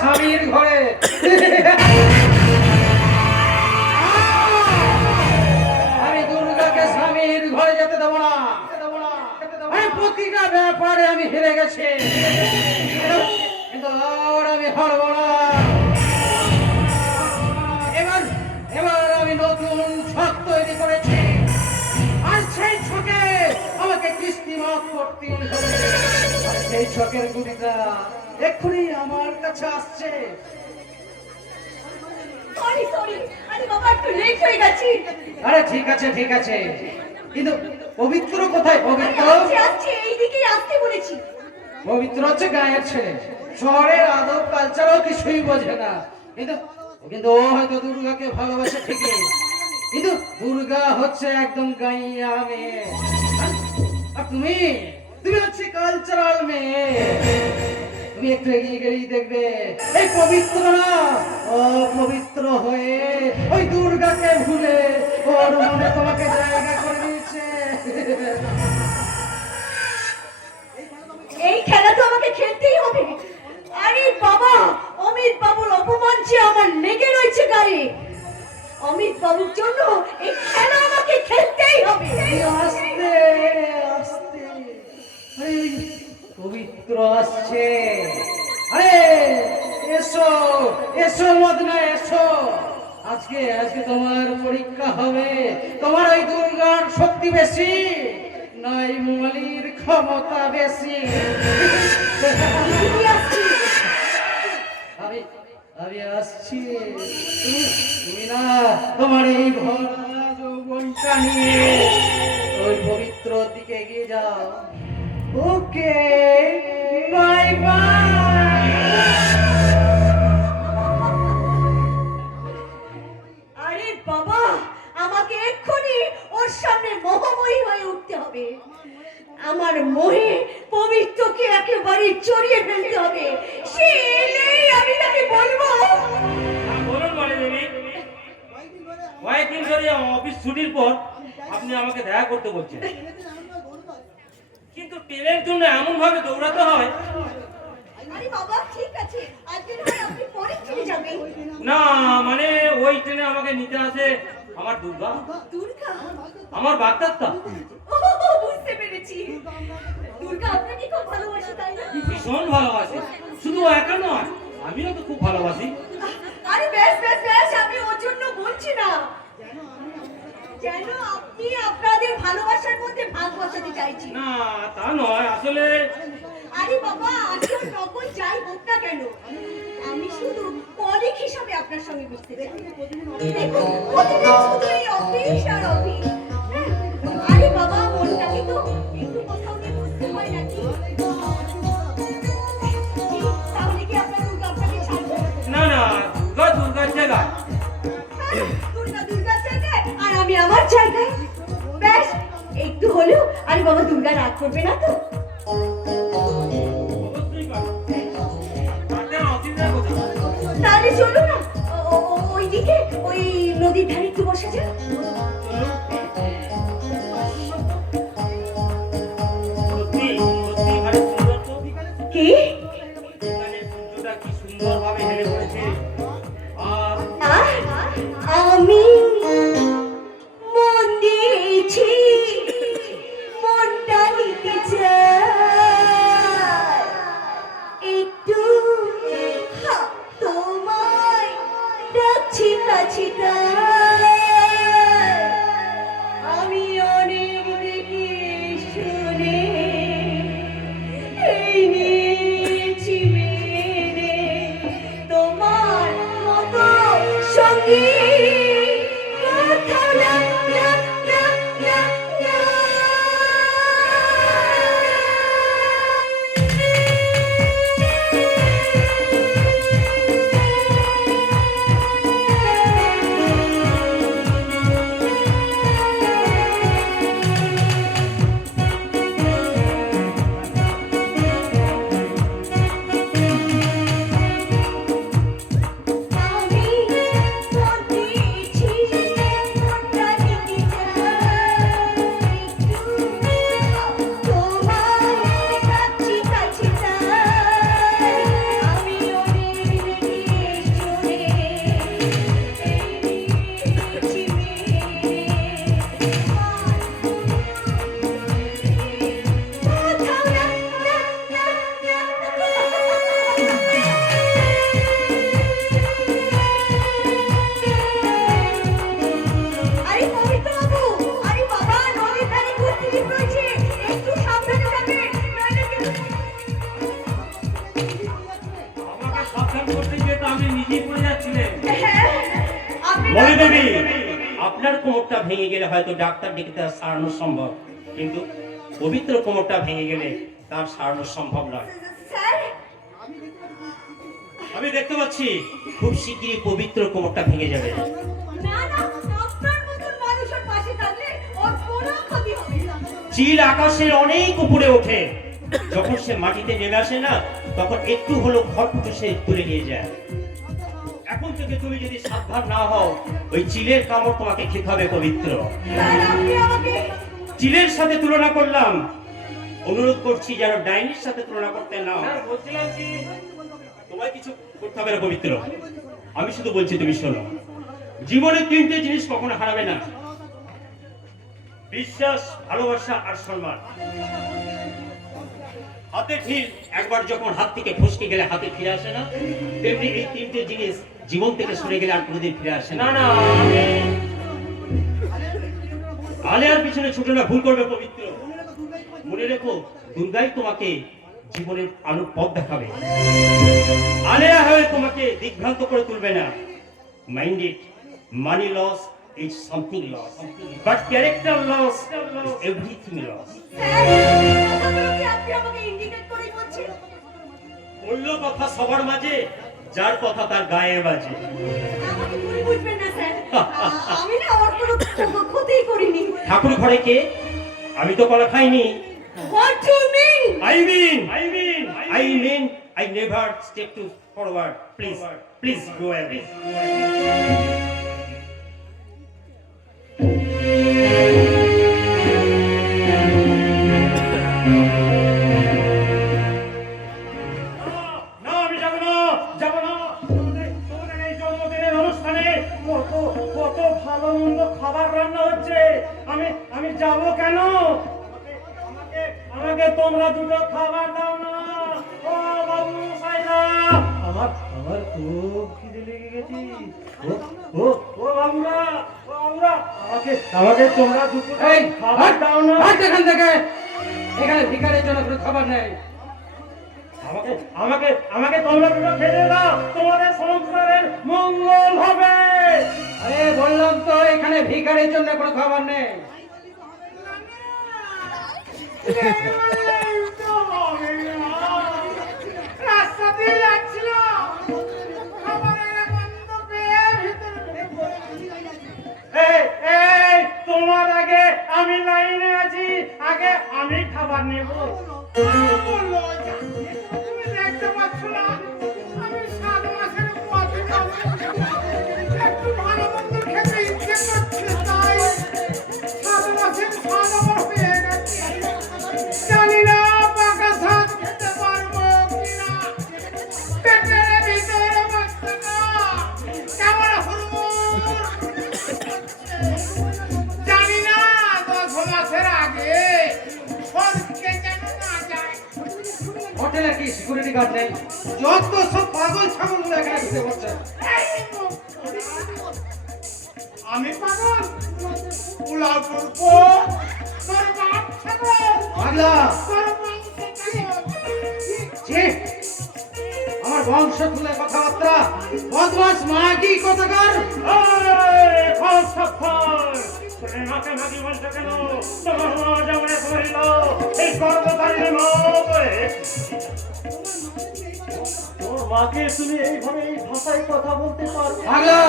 স্বামীর ঘরে। আমি দুর্গাকে স্বামীর ঘরে যেতে দেবো না। আমি প্রতিটা ব্যাপারে আমি হেরে গেছি, কিন্তু আর আমি হারবো না। এবার এবার আমি নতুন ছক তৈরি করেছি, আর সেই ছকে আমাকে কিস্তি মাফ করতে হবে। আর সেই ছকের গুটিটা এক্ষুনি আমার কাছে আসছে। আরে ঠিক আছে ঠিক আছে, কিন্তু পবিত্র কোথায়? পবিত্র এইদিকে আসতে বলেছি। পবিত্র হচ্ছে গায়ের ছেলে, শহরের আদব কালচারও কিছুই বোঝে না। কিন্তু কিন্তু ও হয়তো দুর্গাকে ভালোবাসে ঠিকই, কিন্তু দুর্গা হচ্ছে একদম গাইয়া মেয়ে। আর তুমি তুমি হচ্ছে কালচারাল মেয়ে। তুমি একটু এগিয়ে গেলেই দেখবে এই পবিত্র না অপবিত্র হয়ে ওই দুর্গাকে ভুলে ওর মনে তোমাকে জায়গা করে দিয়েছে। এই খেলা তো আমাকে খেলতেই হবে। আরে বাবা, অমিত বাবুর অপমান যে আমার লেগে রয়েছে গায়ে। অমিত বাবুর জন্য এই খেলা আমাকে খেলতেই হবে। আস্তে আস্তে পবিত্র আসছে। আরে এসো এসো মদনা এসো, আজকে আজকে তোমার পরীক্ষা হবে। তোমার ওই দুর্গার শক্তি বেশি নয় মলির ক্ষমতা বেশি। আমি আমি আসছি। তুমি না তোমার এই ভরা যৌবনটা নিয়ে ওই পবিত্র দিকে এগিয়ে যাও। Okay bye bye. আরে বাবা, আমাকে এক্ষুনি ওর সামনে মোহময়ী হয়ে উঠতে হবে। আমার মোহে পবিত্রকে একেবারে চড়িয়ে ফেলতে হবে। সে এলেই আমি তাকে বলবো। বলুন বলে দেবী, কয়েকদিন ধরে অফিস ছুটির পর আপনি আমাকে দেখা করতে বলছেন, কিন্তু ট্রেনের জন্য এমন ভাবে দৌড়াতে হয়। আরে বাবা ঠিক আছে, আজকে নয় আপনি পরে চলে যাবেন। না মানে ওই ট্রেনে আমাকে নিতে আসে আমার দুর্গা, দুর্গা? আমার বাগদত্তা। বুঝতে পেরেছি, দুর্গা আপনাকে খুব ভালোবাসে তাই না? ভীষণ ভালোবাসে, শুধু একা নয় আমিও তো খুব ভালোবাসি। আরে বেশ বেশ বেশ, আমি ওর জন্য বলছি না, যেন আপনি আপনাদের ভালোবাসার মধ্যে ভাগ বসাতে চাইছি। না তা নয় আসলে। আরে বাবা, আসল নকল যাই হোক না কেন, আমি শুধু কলিগ হিসাবে আপনার সঙ্গে মিশতে চাই। দেখুন প্রতিদিন শুধু এই অফিস আর অফিস। আরে বাবা, মনটাকে তো একটু কোথাও নিয়ে বুঝতে হয় নাকি? তাহলে কি আপনার দুর্গা আপনাকে ছাড়বে? না না, দুর্গা দুর্গার জায়গায়। দুর্গা দুর্গার জায়গায় আর আমি আমার জায়গায়। বেশ, একটু হলেও আরে বাবা দুর্গা রাগ করবে না তো? অবশ্যই পারবে। তাতে অসুবিধা কোথায়? তাহলে চলো না ওইদিকে, ওই নদীর ধারে একটু বসা যাক। সত্যি সত্যি ভারী সুন্দর তো। কি? এখানে সূর্যটা কি সুন্দর ভাবে হেলে পড়েছে। আর আমি মন দিয়েছি, মনটা নিতে চাই একটু, তোমায় ডাকছি কাছে তাই। আমি অনেক দেখে শুনে এই নিয়েছি মেনে তোমার সাবধান করতে গিয়ে তো আমি নিজেই পড়ে যাচ্ছিলেন। হ্যাঁ, আপনি মনে দেবী, আপনার কোমরটা ভেঙে গেলে হয়তো ডাক্তার ডেকে তার সারানো সম্ভব, কিন্তু পবিত্র কোমরটা ভেঙে গেলে তার সারানো সম্ভব নয়। স্যার, আমি দেখতে পাচ্ছি খুব শীঘ্রই পবিত্র কোমরটা ভেঙে যাবে। না না, আপনার মতন মানুষের পাশে থাকলে ওর কোনো ক্ষতি হবে না। চিল আকাশের অনেক উপরে ওঠে, যখন সে মাটিতে নেমে আসে না, তখন একটু হলো খড়টুকু সে তুলে নিয়ে যায়। এখন থেকে তুমি যদি সাবধান না হও, ওই চিলের কামড় তোমাকে খেতে হবে পবিত্র। স্যার, আপনি আমাকে চিলের সাথে তুলনা করলাম, অনুরোধ করছি যেন ডাইনির সাথে তুলনা করতে না হয়। বলছিলাম কি, তোমায় কিছু করতে হবে না পবিত্র, আমি শুধু বলছি তুমি শোনো। জীবনে তিনটে জিনিস কখনো হারাবে না: বিশ্বাস, ভালোবাসা আর সম্মান। হাতে ঢিল একবার যখন হাত থেকে ফসকে গেলে হাতে ফিরে আসে না, তেমনি এই তিনটে জিনিস জীবন থেকে সরে গেলে আর কোনোদিন ফিরে আসে না। না না আমি আলেয়ার পিছনে ছুটে না, ভুল করবে পবিত্র। মনে রেখো, দুর্গাই তোমাকে জীবনের আলোর পথ দেখাবে। আলেয়া হয়ে তোমাকে দিগ্ভ্রান্ত করে তুলবে না। Mind it, money loss is something lost, but character loss is everything lost. Sir, কথাগুলো কি আপনি আমাকে ইন্ডিকেট করেই বলছেন? বলল কথা সবার মাঝে, যার কথা তার গায়ে বাজে। আমাকে ভুল বুঝবেন না স্যার, আমি না ওর কোনো ক্ষতিই করিনি। ঠাকুর ঘরে কে? আমি তো কলা খাইনি। What do you mean? I mean, I never step to forward. Please go away. না আমি যাব না। তোমাদের এই জন্মদিনের অনুষ্ঠানে কত কত ভালো মন্দ খাবার রান্না হচ্ছে, আমি যাব কেন? আমাকে আমাকে তোমরা দুটো খাবার দাও না। ও বাবু সাইদা, আমার খুব খিদে লেগে গেছে। ও বাবুরা, আমাকে তোমরা দুটো এই খাবার দাও না। হাট এখান থেকে। এখানে ভিখারির জন্য কোনো খাবার নেই। আমাকে তোমরা দুটো খেতে দাও, তোমাদের সংসারের মঙ্গল হবে। আরে বললাম তো, এখানে ভিখারির জন্য কোনো খাবার নেই। রাস্তা দিয়ে যাচ্ছিলাম, খাবারের গন্ধ পেয়ে ভিতরে এই তোমার আগে আমি লাইনে আছি, আগে আমি খাবার নেব। তুমি দেখতে পাচ্ছ না আমি 7 মাসের পথে একটু ভালো মন্দ খেতে ইচ্ছে করছে, তাই 7 মাসের খাওয়া হয়ে গেছে। জানি না পাকা ভাত খেতে পারবো কিনা, পেটের ভিতরে বসছে না, কেমন হুড়মুড়। জানি না 10 মাসের আগে ফসকে কেন না যায়। হোটেলে কি সিকিউরিটি গার্ড নেই? যত সব পাগল ছাগলগুলো এখানে ঢুকে পড়ছে। আমি পাগল? পোলাও করবো, তোর বাপ ছাগল, পাগলা, তোর বংশ ছাগল। ছি! আমার বংশ তুলে কথাবার্তা, বদমাস মাগি কথাকার। মাকে মাগি বলছো কেন? তোমার মা যেমন ধরিল এই গর্ভধারীর মা বলে। তোর মাকে তুমি এইভাবে এই ভাষায় কথা বলতে পারো? পাগলা,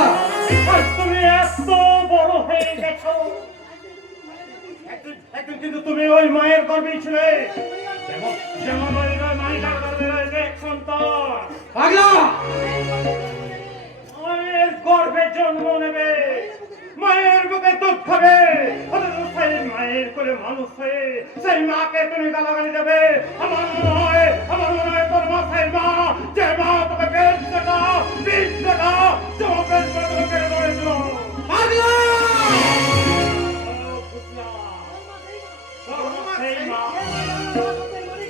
আর তুমি এত বড় হয়ে গেছো, একদিন কিন্তু তুমি ওই মায়ের গর্ভেই ছিলে, যেমন ওই মায়ের গর্ভের এক সন্তান পাগলা, মায়ের গর্ভে জন্ম নেবে, মায়ের বুকে দুধ খাবে, সেই মায়ের কোলে মানুষ হয়ে সেই মাকে তুমি গালাগালি দেবে। আমার মনে হয় তোর মাথায় মা, যে মা তোকে পেট দেখা চোখের তোকে কেড়ে ধরেছিল। পাগলা! সেই মা,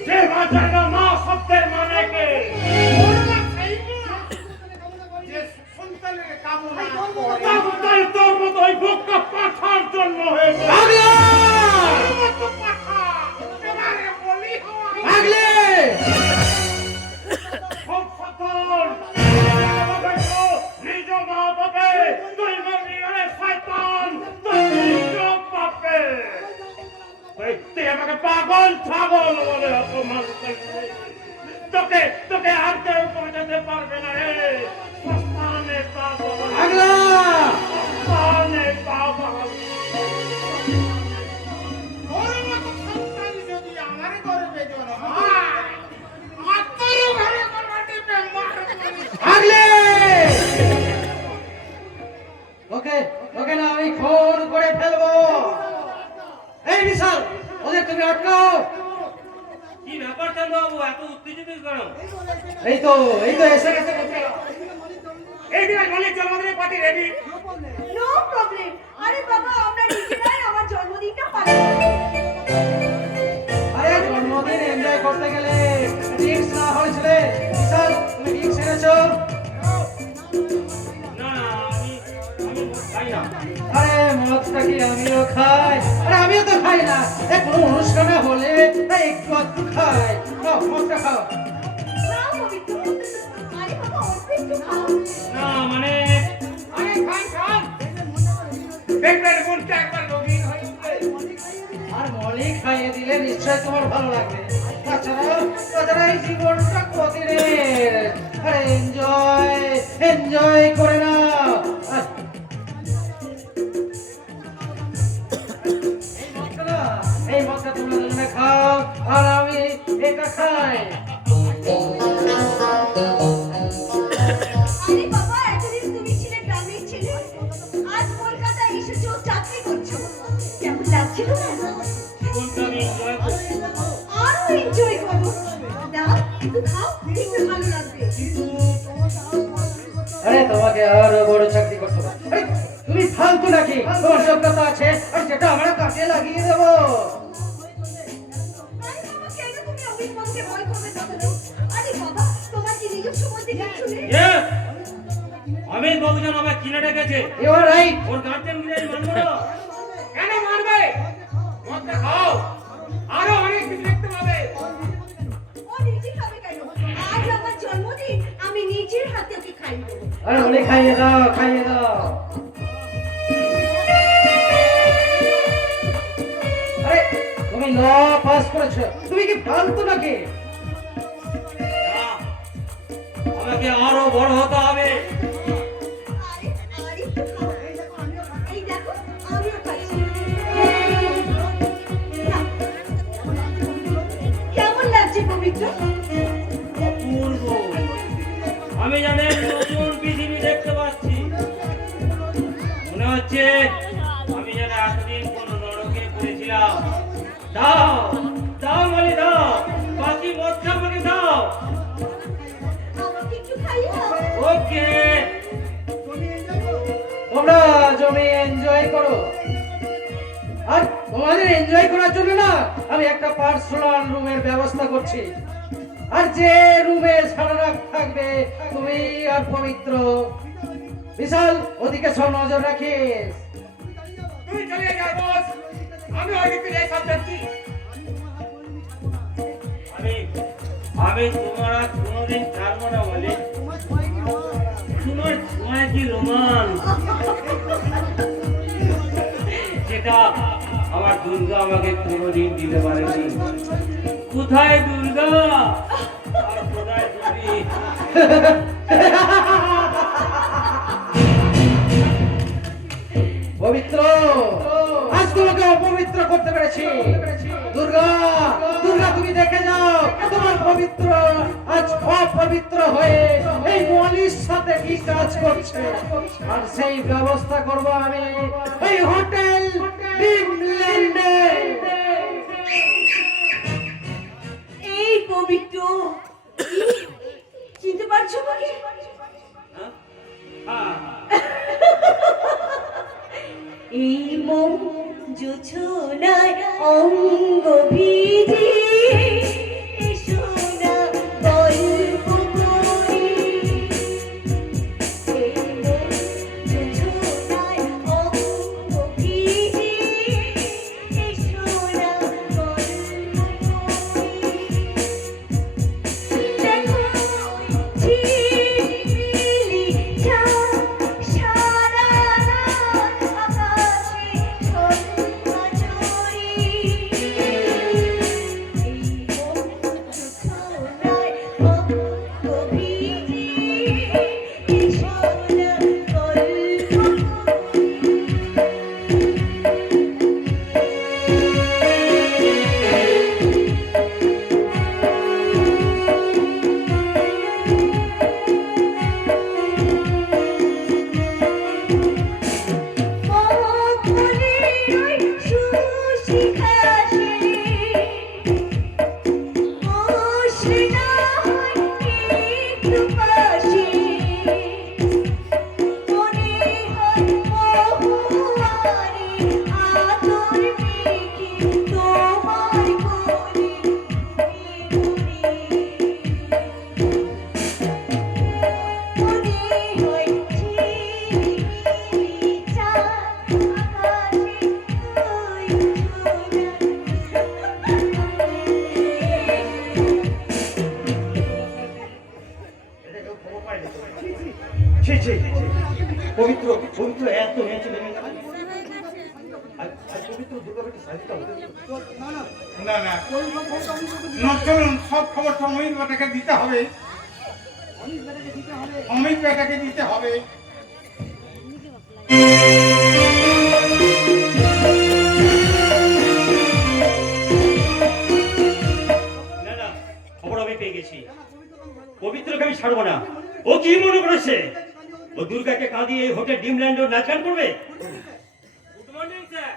যে মা জানে না মা শব্দের মানে কে। তাই তোর মতো ওই বোকা পাঠার জন্ম হয়েছে। পাগলা! পাঠা এবারে বলি হওয়া পাগলে! খুব সাবধান। ছাগল বলে অপমান করছে। তোকে তোকে আর কেউ পৌঁছাতে পারবে না রে। শ্মশানে পা বাবা, আগলা শ্মশানে পা বাবা। ওর মতো সন্তান যদি আমার গর্ভে জন্মায়, আমার তোর ঘরে গলা টিপে মারবো। আগলে ওকে ওকে না আমি খুন করে ফেলবো। এই বিশাল, ওদের তুমি আটকাও। কি ব্যাপার চন্দ্রবাবু, এত উত্তেজিত কেন? এই তো এসে গেছে কোথায়? এই দিন মালিক জন্মদিনের পার্টি রেডি। No problem. আরে বাবা আমরা নিজেরাই আমার জন্মদিনটা পালন করব। আরে জন্মদিন এনজয় করতে গেলে ড্রিঙ্কস না হয় ছেলে। বিশাল, তুমি ড্রিঙ্কস এনেছো? না আমি খাই না। আরে মদটা কি আমিও খাই? আরে আমিও তো খাই না। কোনো অনুষ্ঠানে হলে একটু খাই। নাও, মদটা খাও। না পবিত্র। আরে বাবা অল্প একটু খাও। না মানে আরে খান খান, দেখবেন মনটা একবার রঙিন হয়ে উঠবে। আর মলি খাইয়ে দিলে নিশ্চয় তোমার ভালো লাগবে। তাছাড়া এই জীবনটা কতদিনের। আরে এনজয় করে নাও। আর এই মদটা তোমরা দুজনে খাও আর আমি এটা খাই। আরে বাবা এতদিন তুমি ছিলে গ্রামের ছেলে, আজ কলকাতায় এসেছো চাকরি করছো, কেমন লাগছিল না? জীবনটা আমি এনজয় করছি। আরো এনজয় করো। দাও একটু খাও, দেখবে ভালো লাগবে। আরে তোমাকে আরো বড় চাকরি করতে হবে। আরে তুমি ফালতু নাকি? তোমার যোগ্যতা আছে আর যেটা আমরা কাজে লাগিয়ে দেবো। আরে বাবা কেন তুমি অমিত বাবুকে ভয় করবে তাহলে? আরে বাবা তোমার কি নিজস্ব মধ্যে কিছু নেই? Yes! অমিত বাবু যেন আমায় কিনে রেখেছে। You are right. ওর গার্জেন গিয়ে মানবো না। কেন মারবে? মদটা খাও, আরো অনেক কিছু দেখতে পাবে। ও নিজে খাবে কেন? আজ আমার জন্মদিন, আমি নিজের হাতে ওকে খাইয়ে দেবো। আরে বলে খাইয়ে দাও। আরে তুমি ল পাস করেছো, তুমি কি ফালতু নাকি? না, আমাকে আরো বড় হতে হবে। আরে একটু খাও। এই দেখো আমিও খাচ্ছি। নাও। কেমন লাগছে পবিত্র? অপূর্ব। আমি জানি নতুন পৃথিবী দেখতে পাচ্ছি। মনে হচ্ছে আমি যেন এতদিন কোন নরকে পড়েছিলাম। দাও দাও মানে দাও, বাকি মদটা আমাকে দাও। আমাকে একটু খাইয়ে দাও। ওকে। তোমরা জমি এনজয় করো। আর তোমাদের এনজয় করার জন্য না আমি একটা পার্সোনাল রুমের ব্যবস্থা করছি। আর যে রুমে সারা রাত থাকবে তুমি আর পবিত্র। বিশাল, ওদিকে সব নজর রাখিস। তুই চলে যাই বস, আমি ওই দিকে যাই সব দেখছি। আমি তোমার আর কোনোদিন ছাড়বো না বলে। তোমার ছোঁয়ায় কি রোমাঞ্চ, যেটা আমার দুর্গা আমাকে কোনোদিন দিতে পারেনি। কোথায় দুর্গা আর কোথায় তুমি? পবিত্র, আজ তোমাকে অপবিত্র করতে পেরেছি। দুর্গা, তুমি দেখে যাও তোমার পবিত্র আজ অপবিত্র হয়ে এই মলির সাথে কি কাজ করছে। আর সেই ব্যবস্থা করব আমি এই হোটেল ড্রিমল্যান্ডে। এই পবিত্র চিনতে পারছো আমাকে? হ্যাঁ, এই মন জোছনায় অঙ্গ ভিজে সোনা গল্প করি। এই মন জোছনায় অঙ্গ ভিজে সোনা গল্প করি। দেখো ঝিলমিলি চাঁদ সারা রাত আকাশে ঝলমা চড়ি। ছি ছি পবিত্র পবিত্র এত নিয়েছে পবিত্র দুর্গা বেটি সাজিটা হতে না না না, চলুন সব খবর তো অমিত বেটাকে দিতে হবে, অমিত বেটাকে দিতে হবে। না না খবর আমি পেয়ে গেছি, পবিত্রকে আমি ছাড়বো না। ও কি মনে করেছে ও দুর্গাকে কাঁদিয়ে এই হোটেল ডিমল্যান্ড নাচ গান করবে? গুড মর্নিং স্যার,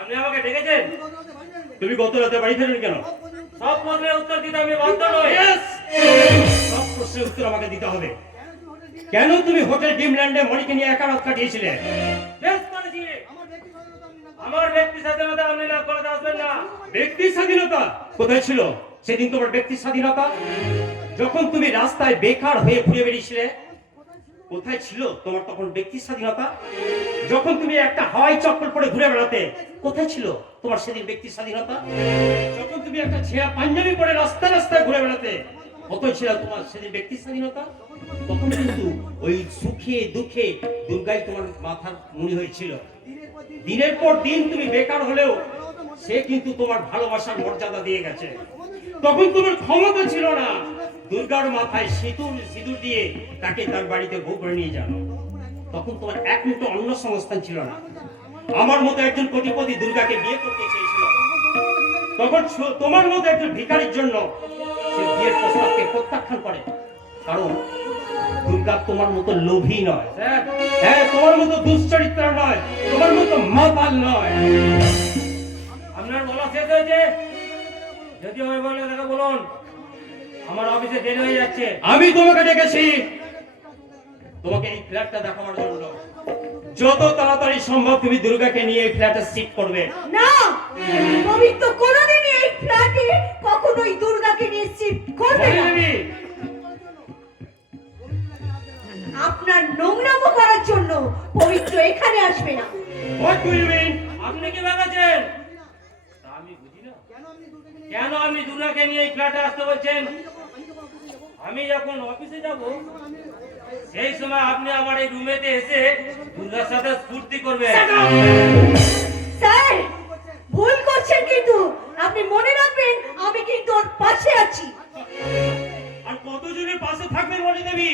আপনি আমাকে ডেকেছেন? তুমি গত রাতে বাড়ি ফেরেন কেন? সব প্রশ্নের উত্তর দিতে আমি বাধ্য নই। সব প্রশ্নের উত্তর আমাকে দিতে হবে। কেন তুমি হোটেল ডিমল্যান্ডে মণিকে নিয়ে একা রাত কাটিয়েছিলে? বেশ করেছি। আমার ব্যক্তি স্বাধীনতা আপনি না করে আসবেন না। ব্যক্তি স্বাধীনতা কোথায় ছিল সেদিন তোমার ব্যক্তি স্বাধীনতা? যখন তুমি রাস্তায় বেকার হয়ে ঘুরে বেরিয়েছিলে কোথায় ছিল তোমার তখন ব্যক্তি স্বাধীনতা? যখন তুমি একটা হাওয়াই চপ্পল পরে ঘুরে বেড়াতে কোথায় ছিল তোমার সেদিন ব্যক্তি স্বাধীনতা? যখন তুমি একটা ছেঁড়া পাঞ্জাবি পরে রাস্তায় রাস্তায় ঘুরে বেড়াতে কোথায় ছিল তোমার সেদিন ব্যক্তি স্বাধীনতা? তখন কিন্তু ওই সুখে দুঃখে দুর্গাই তোমার মাথার মনি হয়েছিল। দিনের পর দিন তুমি বেকার হলেও সে কিন্তু তোমার ভালোবাসার মর্যাদা দিয়ে গেছে। তখন তোমার ক্ষমতা ছিল না দুর্গার মাথায় সিঁদুর দিয়ে তাকে তার বাড়িতে বউ করে নিয়ে যাও। তখন তোমার এক মুঠো অন্য সংস্থান ছিল না। আমার মতো একজন কোটিপতি দুর্গাকে বিয়ে করতে চেয়েছিল, তখন তোমার মতো একজন ভিখারির জন্য সে বিয়ের প্রস্তাবকে প্রত্যাখ্যান করে। কারণ দুর্গা তোমার মতো লোভী নয়, হ্যাঁ তোমার মতো দুশ্চরিত্র নয়, তোমার মতো মাতাল নয়। আপনার বলা শেষ হয়েছে? যদি আমি বলে তাকে বলুন, আমার অফিসে দেরি হয়ে যাচ্ছে। আমি তোমাকে ডেকেছি তোমাকে এই ফ্ল্যাটটা দেখাবার জন্য। যত তাড়াতাড়ি সম্ভব তুমি দুর্গাকে নিয়ে এই ফ্ল্যাটে শিফট করবে। না, পবিত্র কোনোদিনই এই ফ্ল্যাটে কখনোই দুর্গাকে নিয়ে শিফট করবে না। আপনার নোংরামো করার জন্য পবিত্র এখানে আসবে না। What do you mean? আপনি কি ভেবেছেন? আমি বুঝি না কেন আপনি দুর্গাকে নিয়ে এই ফ্ল্যাটে আসতে বলছেন। আমি যখন অফিসে যাব সেই সময় আপনি আমার এই রুমেতে এসে দুর্গার সাথে স্ফূর্তি করবেন। স্যার, ভুল করছেন কিন্তু আপনি মনে রাখবেন আমি কিন্তু ওর পাশে আছি। আর কতজনের পাশে থাকবেন মনি দেবী?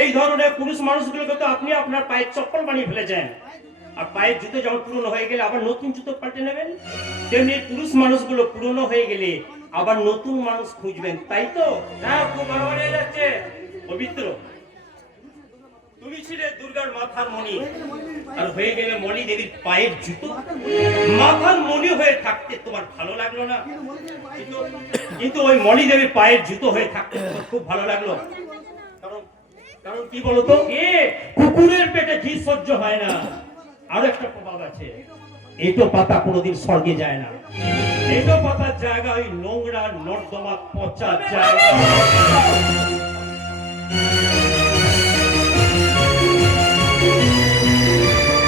এই ধরনের পুরুষ মানুষগুলোকে তো আপনি আপনার পায়ের চপ্পল বানিয়ে ফেলেছেন। আর পায়ের জুতো যখন পুরনো হয়ে গেলে আবার নতুন জুতো পাল্টে নেবেন, তেমনি পুরুষ মানুষগুলো পুরনো হয়ে গেলে আবার নতুন মানুষ খুঁজবেন, তাই তো? হ্যাঁ, খুব বাড়াবাড়ি হয়ে যাচ্ছে। পবিত্র, তুমি ছিলে দুর্গার মাথার মণি, আর হয়ে গেলে মণি দেবীর পায়ের জুতো। মাথার মণি হয়ে থাকতে তোমার ভালো লাগলো না, কিন্তু ওই মণি দেবীর পায়ের জুতো হয়ে থাকতে তোমার খুব ভালো লাগলো। কারণ কি বলতো, কুকুরের পেটে ঘি সহ্য হয় না। আরো একটা প্রভাব আছে, এটো পাতা কোনোদিন স্বর্গে যায় না। এটো পাতার জায়গা ওই নোংরা নর্দমা পচা জায়গা।